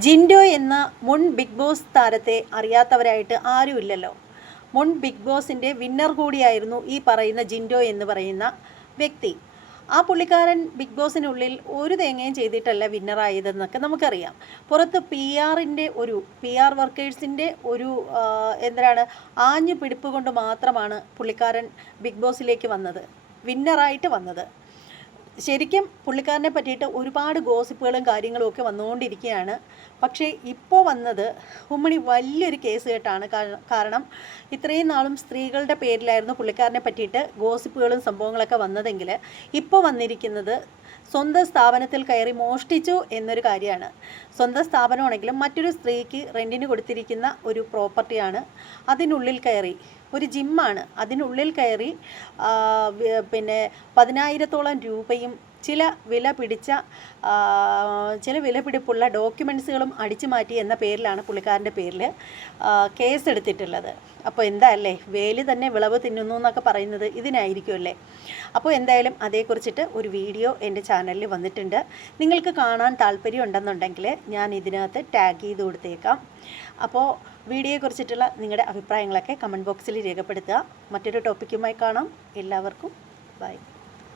ജിൻഡോ എന്ന മുൻ big boss താരത്തെ അറിയാത്തവരായിട്ട് ആരുമില്ലല്ലോ. മുൻ ബിഗ് ബോസിന്റെ വിന്നർ കൂടിയായിരുന്നു ഈ പറയുന്ന ജിൻഡോ എന്ന് പറയുന്ന വ്യക്തി. ആ പുള്ളിക്കാരൻ ബിഗ് ബോസിനുള്ളിൽ ഒരു തേങ്ങയും ചെയ്തിട്ടല്ല വിന്നറായതെന്നൊക്കെ നമുക്കറിയാം. പുറത്ത് പി ആറിന്റെ ഒരു പി ആർ വർക്കേഴ്സിന്റെ ഒരു എന്താണ് ആഞ്ഞു പിടിപ്പ് കൊണ്ട് മാത്രമാണ് പുള്ളിക്കാരൻ ബിഗ് ബോസിലേക്ക് വന്നത് വിന്നറായിട്ട് വന്നത്. ശരിക്കും പുള്ളിക്കാരനെ പറ്റിയിട്ട് ഒരുപാട് ഗോസിപ്പുകളും കാര്യങ്ങളും ഒക്കെ വന്നുകൊണ്ടിരിക്കുകയാണ്. പക്ഷേ ഇപ്പോൾ വന്നത് ഉമ്മണി വലിയൊരു കേസ് കേട്ടാണ്. കാരണം ഇത്രയും നാളും സ്ത്രീകളുടെ പേരിലായിരുന്നു പുള്ളിക്കാരനെ പറ്റിയിട്ട് ഗോസിപ്പുകളും സംഭവങ്ങളൊക്കെ വന്നതെങ്കിൽ ഇപ്പോൾ വന്നിരിക്കുന്നത് സ്വന്തം സ്ഥാപനത്തിൽ കയറി മോഷ്ടിച്ചു എന്നൊരു കാര്യമാണ്. സ്വന്തം സ്ഥാപനമാണെങ്കിലും മറ്റൊരു സ്ത്രീക്ക് റെന്റിന് കൊടുത്തിരിക്കുന്ന ഒരു പ്രോപ്പർട്ടിയാണ് അതിനുള്ളിൽ കയറി ഒരു ജിമ്മാണ്. അതിനുള്ളിൽ കയറി പിന്നെ പതിനായിരത്തോളം രൂപയും ചില വില പിടിച്ച ചില വില പിടിപ്പുള്ള ഡോക്യുമെൻസുകളും അടിച്ചു മാറ്റി എന്ന പേരിലാണ് പുള്ളിക്കാരന്റെ പേരിൽ കേസ് എടുത്തിട്ടുള്ളത് അപ്പോൾ എന്താ അല്ലേ വേലി തന്നെ വിളവ് തിന്നുന്നു എന്നൊക്കെ പറയുന്നത് ഇതിനായിരിക്കുമല്ലേ അപ്പോൾ എന്തായാലും അതേക്കുറിച്ചിട്ട് ഒരു വീഡിയോ എന്റെ ചാനലിൽ വന്നിട്ടുണ്ട്. നിങ്ങൾക്ക് കാണാൻ താല്പര്യം ഉണ്ടെന്നുണ്ടെങ്കിൽ ഞാൻ ഇതിനകത്ത് ടാഗ് ചെയ്ത് കൊടുത്തേക്കാം. അപ്പോൾ വീഡിയോയെക്കുറിച്ചിട്ടുള്ള നിങ്ങളുടെ അഭിപ്രായങ്ങളൊക്കെ കമന്റ് ബോക്സിൽ രേഖപ്പെടുത്തുക. മറ്റൊരു ടോപ്പിക്കുമായി കാണാം. എല്ലാവർക്കും ബൈ